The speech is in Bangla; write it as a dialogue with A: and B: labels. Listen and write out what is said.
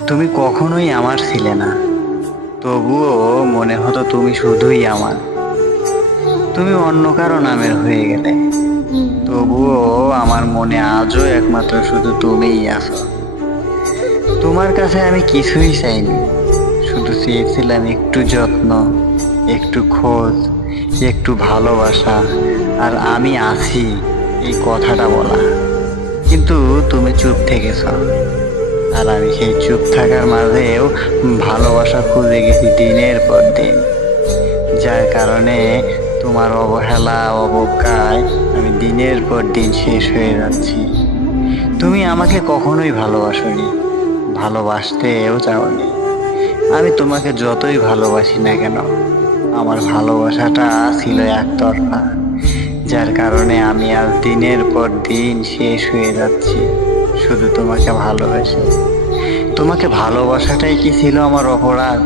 A: তুমি কখনোই আমার ছিলে না। তবুও মনে হতো তুমি শুধুই আমার। তুমি অন্য কারও নামের হয়ে গেলে। তবুও আমার মনে আজও একমাত্র শুধু তুমিই আছো। তোমার কাছে আমি কিছুই চাইনি। শুধু চেয়েছিলাম একটু যত্ন, একটু খোঁজ, একটু ভালোবাসা, আর আমি আছি এই কথাটা বলা। কিন্তু তুমি চুপ থেকেছ। সেই চুপ থাকার মাঝেও ভালোবাসা খুঁজে গেছি দিনের পর দিন। যার কারণে তোমার অবহেলা, অবজ্ঞায় আমি দিনের পর দিন শেষ হয়ে যাচ্ছি। তুমি আমাকে কখনোই ভালোবাসোনি, ভালোবাসতেও চাওনি। আমি তোমাকে যতই ভালোবাসি না কেন, আমার ভালোবাসাটা ছিল একতরফা, যার কারণে আমি আজ দিনের পর দিন শেষ হয়ে যাচ্ছি। শুধু তোমাকে ভালোবাসি। তোমাকে ভালোবাসাটাই কি ছিল আমার অপরাধ?